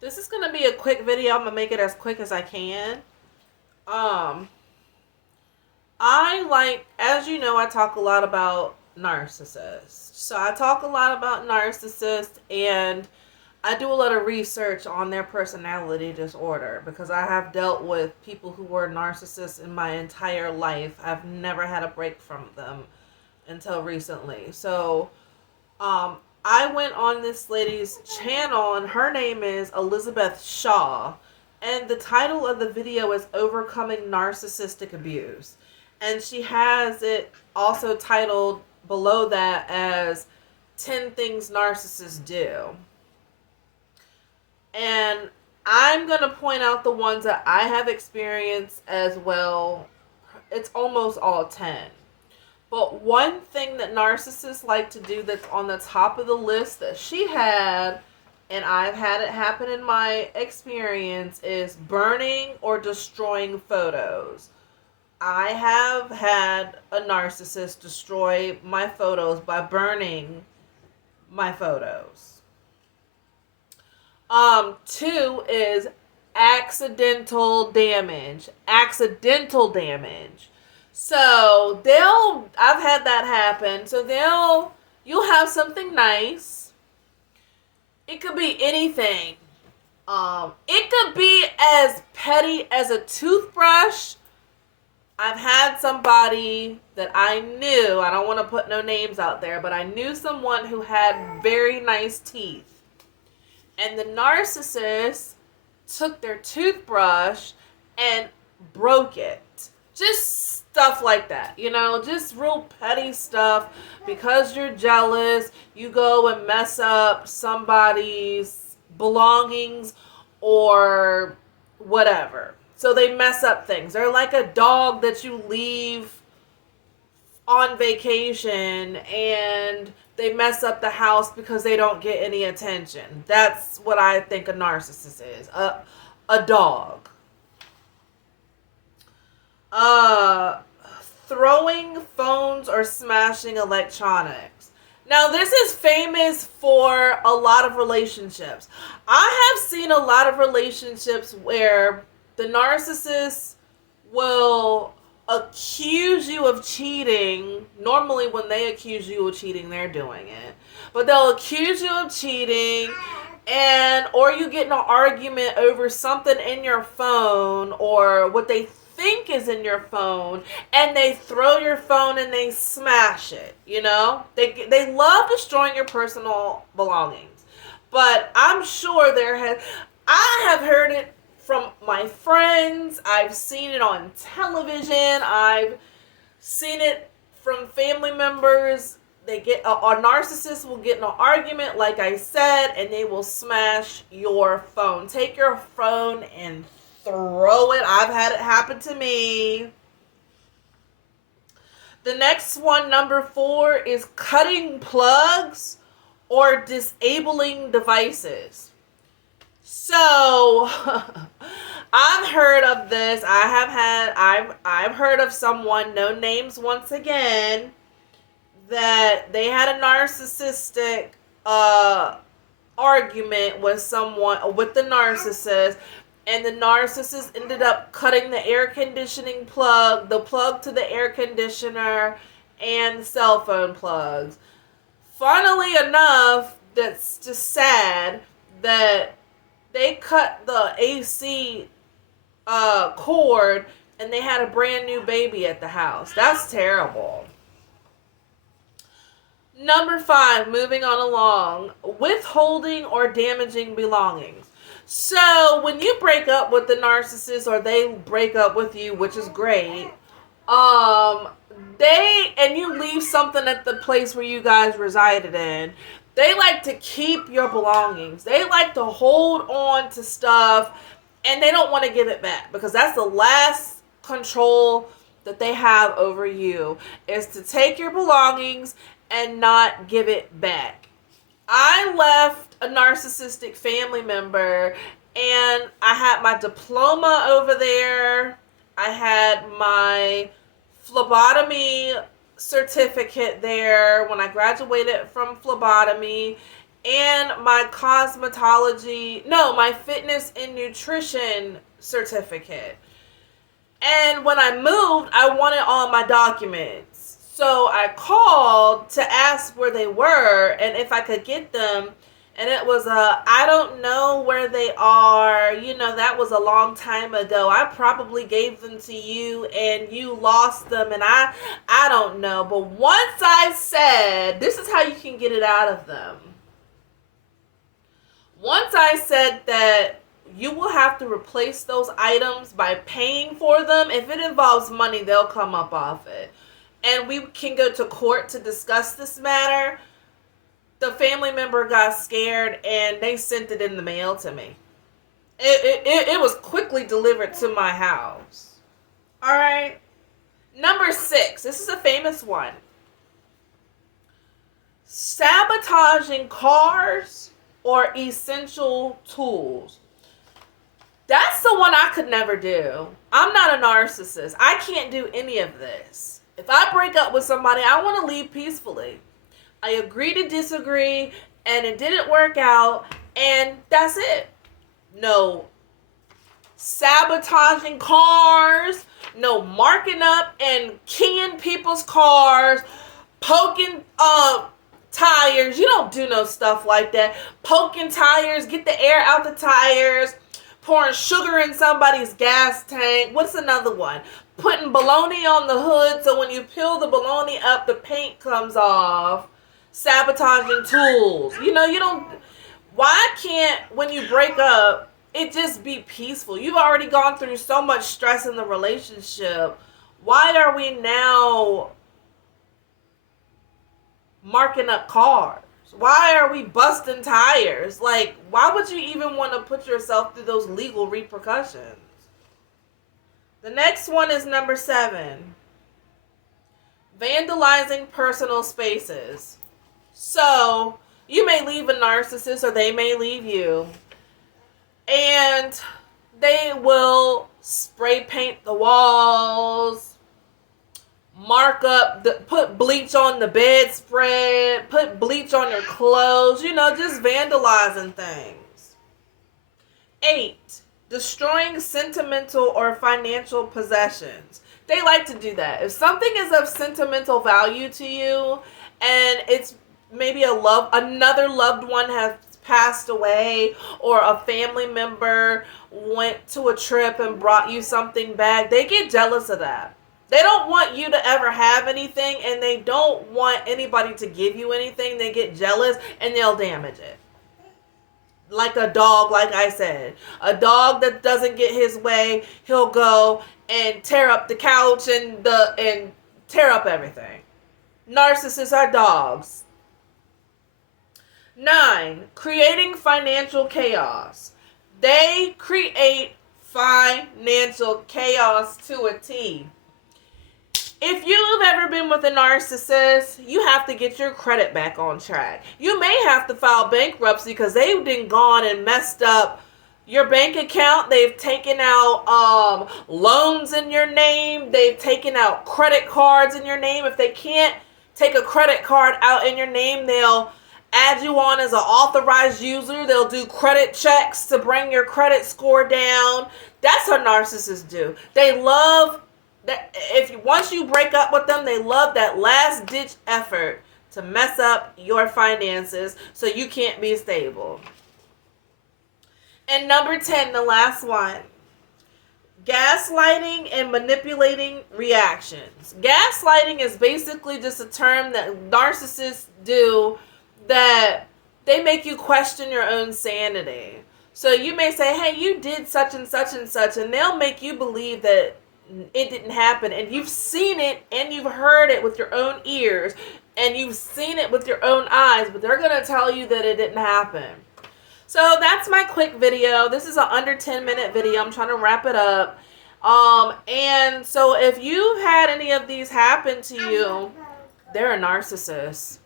This is gonna be a quick video. I'm gonna make it as quick as I can. Um, I like, as you know, I talk a lot about narcissists. So I talk a lot about narcissists, and I do a lot of research on their personality disorder because I have dealt with people who were narcissists in my entire life. I've never had a break from them until recently. So, I went on this lady's channel, and her name is Elizabeth Shaw. And the title of the video is Overcoming Narcissistic Abuse. And she has it also titled below that as 10 Things Narcissists Do. And I'm going to point out the ones that I have experienced as well. It's almost all 10. But one thing that narcissists like to do that's on the top of the list that she had, and I've had it happen in my experience, is burning or destroying photos. I have had a narcissist destroy my photos by burning my photos. Two is accidental damage. Accidental damage. So I've had that happen. So you'll have something nice. It could be anything. It could be as petty as a toothbrush. I've had somebody that I knew, I don't want to put no names out there, but I knew someone who had very nice teeth. And the narcissist took their toothbrush and broke it. Just stuff like that, just real petty stuff. Because you're jealous, you go and mess up somebody's belongings or whatever. So they mess up things. They're like a dog that you leave on vacation and they mess up the house because they don't get any attention. That's what I think a narcissist is. A dog. Throwing phones or smashing electronics. Now, this is famous for a lot of relationships. I have seen a lot of relationships where the narcissist will accuse you of cheating. Normally, when they accuse you of cheating, they're doing it. But they'll accuse you of cheating, or you get in an argument over something in your phone or what they think is in your phone, and they throw your phone and they smash it. They love destroying your personal belongings. But I'm sure I have heard it from my friends. I've seen it on television. I've seen it from family members. A narcissist will get in an argument, like I said, and they will smash your phone. Take your phone and throw it. I've had it happen to me. The next one, number 4, is cutting plugs or disabling devices. So, I've heard of this. I've heard of someone, no names once again, that they had a narcissistic argument with the narcissist, and the narcissist ended up cutting the air conditioning plug, the plug to the air conditioner, and the cell phone plugs. Funnily enough, that's just sad that they cut the AC cord and they had a brand new baby at the house. That's terrible. Number 5, moving on along, withholding or damaging belongings. So when you break up with the narcissist, or they break up with you, which is great, and you leave something at the place where you guys resided in, they like to keep your belongings. They like to hold on to stuff, and they don't want to give it back, because that's the last control that they have over you, is to take your belongings and not give it back. I left a narcissistic family member, and I had my diploma over there. I had my phlebotomy certificate there when I graduated from phlebotomy, and my my fitness and nutrition certificate. And when I moved, I wanted all my documents. So I called to ask where they were and if I could get them. And it was I don't know where they are. That was a long time ago. I probably gave them to you and you lost them, and I don't know. But once I said, this is how you can get it out of them. Once I said that you will have to replace those items by paying for them. If it involves money, they'll come up off it. And we can go to court to discuss this matter. The family member got scared and they sent it in the mail to me. It was quickly delivered to my house. All right. Number 6. This is a famous one. Sabotaging cars or essential tools. That's the one I could never do. I'm not a narcissist. I can't do any of this. If I break up with somebody, I want to leave peacefully. I agree to disagree, and it didn't work out, and that's it. No sabotaging cars, no marking up and keying people's cars, poking tires. You don't do no stuff like that. Poking tires, get the air out the tires, pouring sugar in somebody's gas tank. What's another one? Putting bologna on the hood so when you peel the bologna up, the paint comes off. Sabotaging tools. You don't. Why can't, when you break up, it just be peaceful? You've already gone through so much stress in the relationship. Why are we now marking up cars? Why are we busting tires? Like, why would you even want to put yourself through those legal repercussions? The next one is number 7. Vandalizing personal spaces. So, you may leave a narcissist or they may leave you. And they will spray paint the walls, mark up, put bleach on the bedspread, put bleach on your clothes, just vandalizing things. 8, destroying sentimental or financial possessions. They like to do that. If something is of sentimental value to you and it's maybe another loved one has passed away, or a family member went to a trip and brought you something back, they get jealous of that. They don't want you to ever have anything, and they don't want anybody to give you anything. They get jealous and they'll damage it. Like a dog, like I said. A dog that doesn't get his way, he'll go and tear up the couch and tear up everything. Narcissists are dogs. 9, creating financial chaos. They create financial chaos to a T. If you've ever been with a narcissist, you have to get your credit back on track. You may have to file bankruptcy because they've been gone and messed up your bank account. They've taken out loans in your name. They've taken out credit cards in your name. If they can't take a credit card out in your name, they'll add you on as an authorized user. They'll do credit checks to bring your credit score down. That's what narcissists do. They love that. Once you break up with them, they love that last ditch effort to mess up your finances so you can't be stable. And number 10, the last one. Gaslighting and manipulating reactions. Gaslighting is basically just a term that narcissists do that they make you question your own sanity. So you may say, hey, you did such and such and such, and they'll make you believe that it didn't happen, and you've seen it and you've heard it with your own ears and you've seen it with your own eyes, but they're going to tell you that it didn't happen. So that's my quick video. This is an under 10-minute video. I'm trying to wrap it up. And so if you've had any of these happen to you, they're a narcissist.